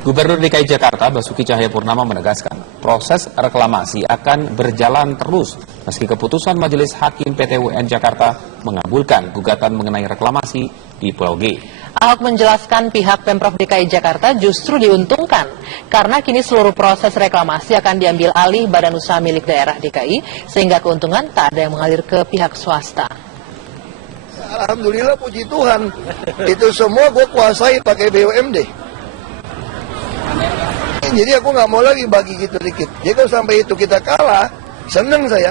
Gubernur DKI Jakarta Basuki Cahayapurnama menegaskan proses reklamasi akan berjalan terus meski keputusan Majelis Hakim PT UN Jakarta mengabulkan gugatan mengenai reklamasi di Pulau G. Ahok menjelaskan pihak Pemprov DKI Jakarta justru diuntungkan karena kini seluruh proses reklamasi akan diambil alih badan usaha milik daerah DKI sehingga keuntungan tak ada yang mengalir ke pihak swasta. Alhamdulillah, puji Tuhan, itu semua gue kuasai pakai BUMD. Jadi aku nggak mau lagi bagi gitu dikit. Jadi kalau sampai itu kita kalah, seneng saya.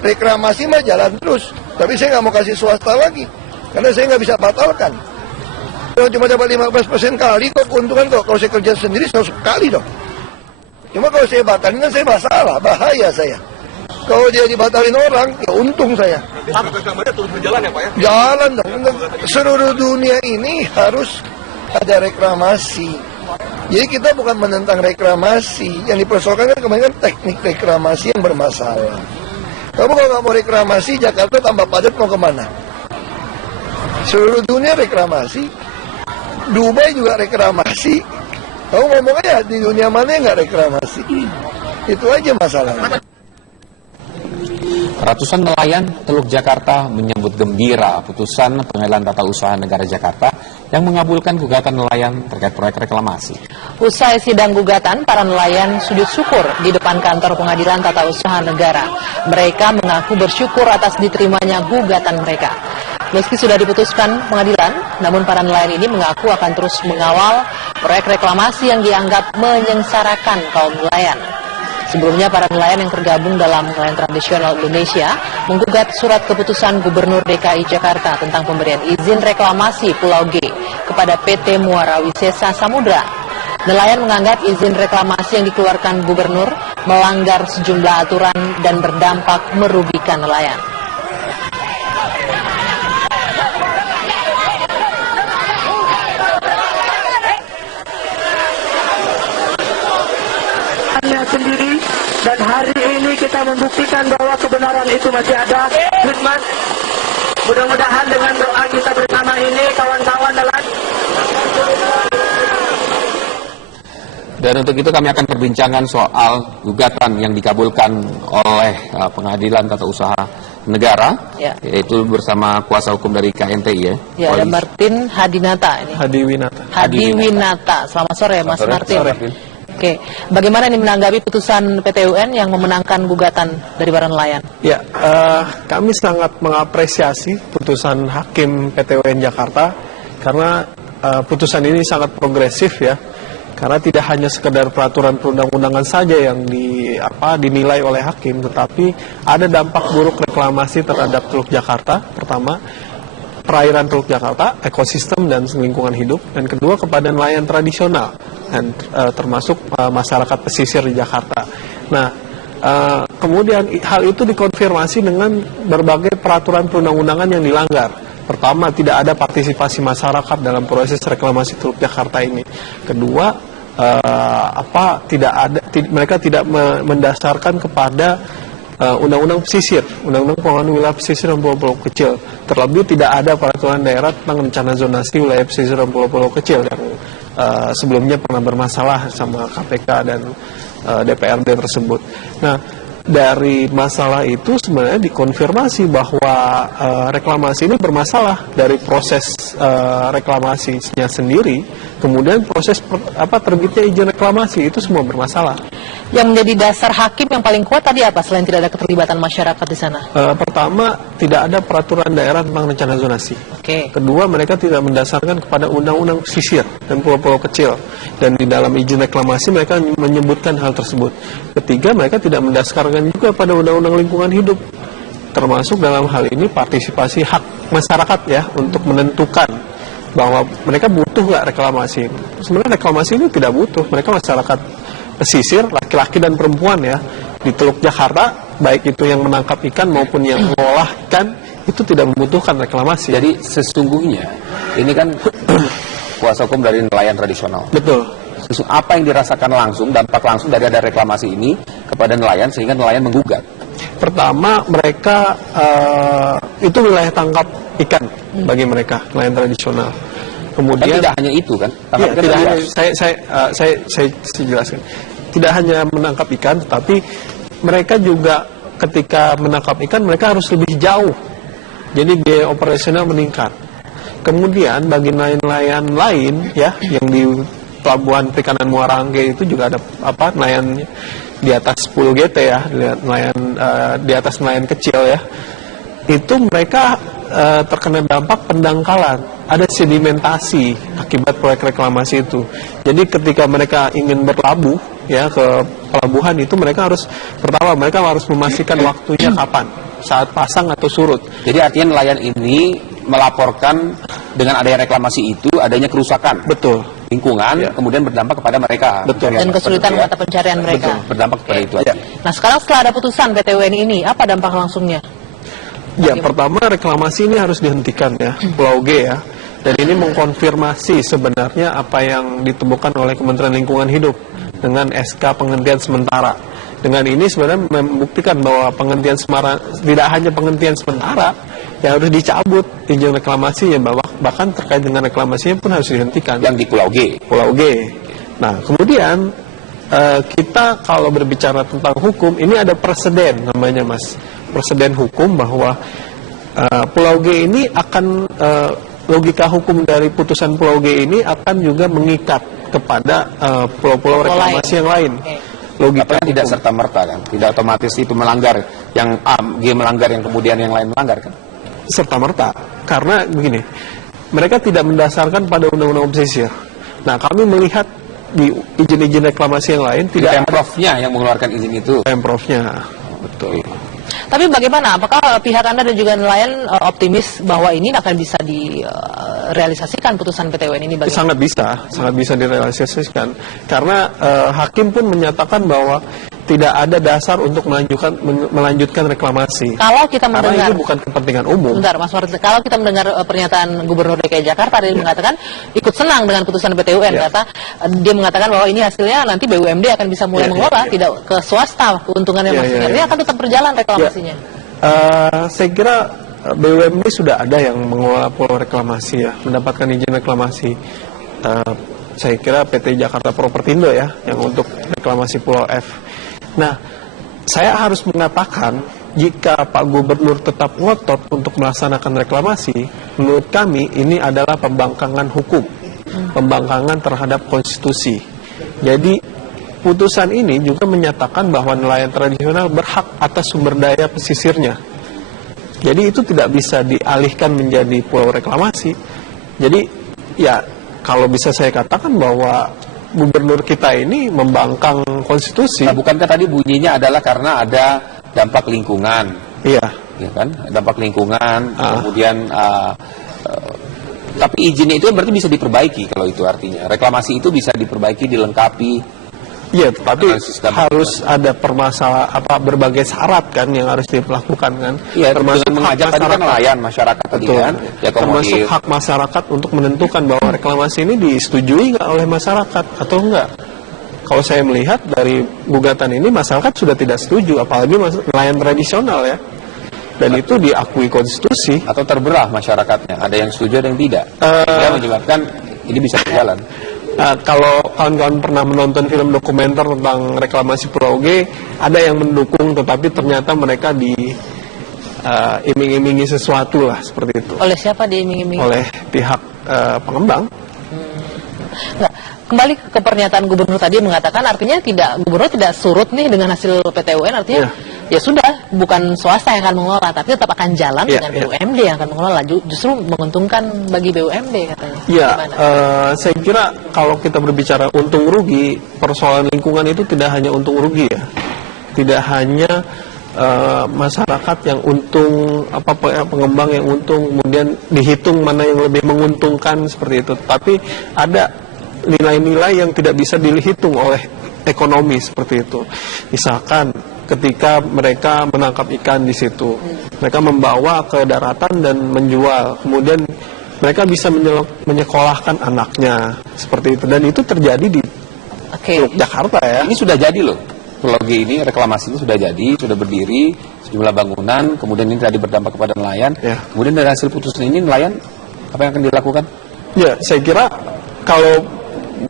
Reklamasi mah jalan terus, tapi saya nggak mau kasih swasta lagi, karena saya nggak bisa batalkan. Kalau cuma dapat 15% kali kok keuntungan kok. Kalau saya kerja sendiri 100 kali dong. Cuma kalau saya batalin kan saya masalah, bahaya saya. Kalau dia dibatalin orang, ya untung saya. Reklamasinya terus berjalan ya Pak ya? Jalan dong. Seluruh dunia ini harus ada reklamasi. Jadi kita bukan menentang reklamasi. Yang dipersoalkan kan kemarin teknik reklamasi yang bermasalah. Kamu kalau nggak mau reklamasi, Jakarta tambah padat mau kemana? Seluruh dunia reklamasi. Dubai juga reklamasi. Kamu ngomong aja di dunia mana yang nggak reklamasi? Itu aja masalahnya. Ratusan nelayan Teluk Jakarta menyambut gembira putusan Pengadilan Tata Usaha Negara Jakarta yang mengabulkan gugatan nelayan terkait proyek reklamasi. Usai sidang gugatan, para nelayan sujud syukur di depan kantor Pengadilan Tata Usaha Negara. Mereka mengaku bersyukur atas diterimanya gugatan mereka. Meski sudah diputuskan pengadilan, namun para nelayan ini mengaku akan terus mengawal proyek reklamasi yang dianggap menyengsarakan kaum nelayan. Sebelumnya, para nelayan yang tergabung dalam Nelayan Tradisional Indonesia menggugat surat keputusan Gubernur DKI Jakarta tentang pemberian izin reklamasi Pulau G kepada PT Muara Wisesa Samudra. Nelayan menganggap izin reklamasi yang dikeluarkan Gubernur melanggar sejumlah aturan dan berdampak merugikan nelayan. Sendiri, dan hari ini kita membuktikan bahwa kebenaran itu masih ada. Hikmat, mudah-mudahan dengan doa kita bersama ini kawan-kawan dalam. Dan untuk itu kami akan perbincangan soal gugatan yang dikabulkan oleh Pengadilan Tata Usaha Negara, yaitu bersama kuasa hukum dari KNTI ya. Ya, ada Martin Hadinata ini. Hadiwinata. Selamat sore, Mas Martin. Oke, bagaimana ini menanggapi putusan PT UN yang memenangkan gugatan dari para nelayan? Ya, kami sangat mengapresiasi putusan Hakim PT UN Jakarta karena putusan ini sangat progresif ya, karena tidak hanya sekedar peraturan perundang-undangan saja yang dinilai oleh hakim, tetapi ada dampak buruk reklamasi terhadap Teluk Jakarta. Pertama, perairan Teluk Jakarta, ekosistem dan lingkungan hidup, dan kedua kepada nelayan tradisional dan termasuk masyarakat pesisir di Jakarta. Nah, kemudian hal itu dikonfirmasi dengan berbagai peraturan perundang-undangan yang dilanggar. Pertama, tidak ada partisipasi masyarakat dalam proses reklamasi Teluk Jakarta ini. Kedua, mereka tidak mendasarkan kepada undang-undang pesisir, undang-undang pengelolaan wilayah pesisir dan pulau-pulau kecil. Terlebih tidak ada peraturan daerah tentang rencana zonasi wilayah pesisir dan pulau-pulau kecil yang sebelumnya pernah bermasalah sama KPK dan DPRD tersebut. Nah, dari masalah itu sebenarnya dikonfirmasi bahwa reklamasi ini bermasalah dari proses reklamasinya sendiri, kemudian proses terbitnya izin reklamasi itu semua bermasalah. Yang menjadi dasar hakim yang paling kuat tadi apa selain tidak ada keterlibatan masyarakat di sana? Pertama, tidak ada peraturan daerah tentang rencana zonasi. Kedua, mereka tidak mendasarkan kepada undang-undang pesisir dan pulau-pulau kecil. Dan di dalam izin reklamasi mereka menyebutkan hal tersebut. Ketiga, mereka tidak mendasarkan juga pada undang-undang lingkungan hidup. Termasuk dalam hal ini partisipasi hak masyarakat ya untuk menentukan bahwa mereka butuh nggak reklamasi. Sebenarnya reklamasi ini tidak butuh. Mereka masyarakat pesisir, laki-laki dan perempuan ya, di Teluk Jakarta, baik itu yang menangkap ikan maupun yang mengolah ikan, itu tidak membutuhkan reklamasi. Jadi sesungguhnya, ini kan kuasa hukum dari nelayan tradisional. Betul. Apa yang dirasakan langsung, dampak langsung dari ada reklamasi ini kepada nelayan, sehingga nelayan menggugat? Pertama, mereka, itu wilayah tangkap ikan bagi mereka, nelayan tradisional. Kan tidak hanya itu kan? Iya, tidak hanya, saya jelaskan. Tidak hanya menangkap ikan, tetapi mereka juga ketika menangkap ikan mereka harus lebih jauh. Jadi biaya operasional meningkat. Kemudian bagi nelayan lain ya yang di Pelabuhan Perikanan Muara Angke itu juga ada nelayan di atas 10 GT ya, nelayan di atas nelayan kecil ya. Itu mereka terkena dampak pendangkalan, ada sedimentasi akibat proyek reklamasi itu. Jadi ketika mereka ingin berlabuh ya ke pelabuhan itu mereka harus memastikan waktunya kapan, saat pasang atau surut. Jadi artinya nelayan ini melaporkan dengan adanya reklamasi itu adanya kerusakan. Betul. Lingkungan, Ya. kemudian berdampak kepada mereka. Betul. Dan kesulitan mata pencarian mereka. Betul, berdampak kepada itu aja. Nah sekarang setelah ada putusan PT UN ini, apa dampak langsungnya? Ya, pertama reklamasi ini harus dihentikan ya, Pulau G ya. Dan ini mengkonfirmasi sebenarnya apa yang ditemukan oleh Kementerian Lingkungan Hidup dengan SK penghentian sementara. Dengan ini sebenarnya membuktikan bahwa penghentian sementara tidak hanya penghentian sementara, yang harus dicabut izin reklamasinya, bahkan terkait dengan reklamasinya pun harus dihentikan. Yang di Pulau G. Pulau G. Nah, kemudian kita kalau berbicara tentang hukum, ini ada preseden namanya Mas. Preseden hukum bahwa Pulau G ini akan logika hukum dari putusan Pulau G ini akan juga mengikat kepada pulau-pulau reklamasi yang lain. Logika tidak serta-merta kan, tidak otomatis itu melanggar yang A, G melanggar yang kemudian yang lain melanggar kan? Serta-merta, karena begini, mereka tidak mendasarkan pada undang-undang pesisir. Nah, kami melihat di izin-izin reklamasi yang lain tidak ada Pemprov-nya yang mengeluarkan izin itu. Pemprov-nya, betul. Tapi bagaimana? Apakah pihak Anda dan juga nelayan optimis bahwa ini akan bisa direalisasikan putusan PT UN ini? Sangat bisa direalisasikan. Karena hakim pun menyatakan bahwa tidak ada dasar untuk melanjutkan reklamasi. Kalau kita mendengar, karena ini bukan kepentingan umum. Bentar, Mas Farid, kalau kita mendengar pernyataan Gubernur DKI Jakarta, dia mengatakan ikut senang dengan putusan PT UN. Dia mengatakan bahwa ini hasilnya nanti BUMD akan bisa mulai mengelola, tidak ke swasta keuntungannya masing-masing. Ini akan tetap berjalan reklamasinya. Saya kira BUMD sudah ada yang mengelola pulau reklamasi ya, mendapatkan izin reklamasi. Saya kira PT Jakarta Propertindo ya, yang untuk reklamasi Pulau F. Nah, saya harus mengatakan jika Pak Gubernur tetap ngotot untuk melaksanakan reklamasi, menurut kami ini adalah pembangkangan hukum, pembangkangan terhadap konstitusi. Jadi putusan ini juga menyatakan bahwa nelayan tradisional berhak atas sumber daya pesisirnya. Jadi itu tidak bisa dialihkan menjadi pulau reklamasi. Jadi ya kalau bisa saya katakan bahwa Gubernur kita ini membangkang konstitusi. Nah, bukankah tadi bunyinya adalah karena ada dampak lingkungan? Iya. Ya kan, dampak lingkungan, kemudian tapi izinnya itu berarti bisa diperbaiki kalau itu artinya. Reklamasi itu bisa diperbaiki, dilengkapi. Iya, tapi harus ada berbagai syarat kan yang harus dilakukan kan. Iya, termasuk mengajak tadi kan nelayan masyarakat tadi kan. Ya, termasuk hak masyarakat untuk menentukan bahwa reklamasi ini disetujui nggak oleh masyarakat atau enggak. Kalau saya melihat dari gugatan ini masyarakat sudah tidak setuju, apalagi nelayan tradisional ya. Dan itu diakui konstitusi. Atau terbelah masyarakatnya, ada yang setuju ada yang tidak. Yang menyebabkan ini bisa berjalan. Kalau kawan-kawan pernah menonton film dokumenter tentang reklamasi Pulau G, ada yang mendukung, tetapi ternyata mereka diiming-imingi sesuatu lah seperti itu. Oleh siapa diiming-imingi? Oleh pihak pengembang. Nah, kembali ke pernyataan Gubernur tadi mengatakan artinya Gubernur tidak surut nih dengan hasil PT UN, artinya ya sudah, bukan swasta yang akan mengelola, tapi tetap akan jalan dengan BUMD yang akan mengelola, justru menguntungkan bagi BUMD katanya. Iya, saya kira kalau kita berbicara untung rugi, persoalan lingkungan itu tidak hanya untung rugi ya, tidak hanya masyarakat yang untung, pengembang yang untung, kemudian dihitung mana yang lebih menguntungkan seperti itu, tapi ada nilai-nilai yang tidak bisa dihitung oleh ekonomi seperti itu. Misalkan ketika mereka menangkap ikan di situ, mereka membawa ke daratan dan menjual, kemudian mereka bisa menyekolahkan anaknya seperti itu, dan itu terjadi di Jakarta ya. Ini sudah jadi loh, Pulau G ini reklamasi ini sudah jadi, sudah berdiri sejumlah bangunan, kemudian ini tadi berdampak kepada nelayan. Kemudian dari hasil putusan ini nelayan apa yang akan dilakukan? Ya, saya kira kalau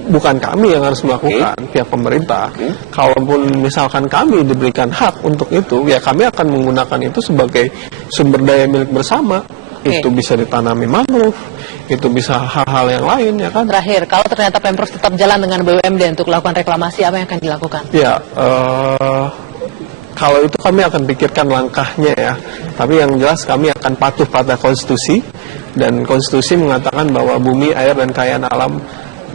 bukan kami yang harus melakukan, pihak pemerintah, kalaupun misalkan kami diberikan hak untuk itu, ya kami akan menggunakan itu sebagai sumber daya milik bersama. Itu bisa ditanami mangrove, itu bisa hal-hal yang lain, ya kan. Terakhir, kalau ternyata Pemprov tetap jalan dengan BUMD untuk melakukan reklamasi, apa yang akan dilakukan? Ya, kalau itu kami akan pikirkan langkahnya ya. Tapi yang jelas kami akan patuh pada konstitusi, dan konstitusi mengatakan bahwa bumi, air, dan kekayaan alam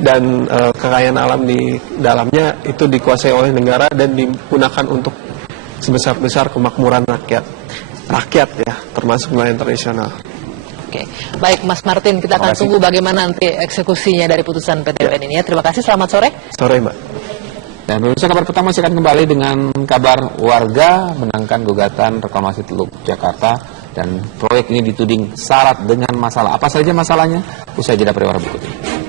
dan kekayaan alam di dalamnya itu dikuasai oleh negara dan digunakan untuk sebesar-besar kemakmuran rakyat ya, termasuk nelayan tradisional. Oke, baik Mas Martin, kita akan tunggu bagaimana nanti eksekusinya dari putusan PT UN ini ya. Terima kasih, selamat sore. Sore, Mbak. Dan pemirsa, kabar pertama saya akan kembali dengan kabar warga menangkan gugatan reklamasi Teluk Jakarta, dan proyek ini dituding syarat dengan masalah. Apa saja masalahnya? Usai jeda pariwara berikut ini.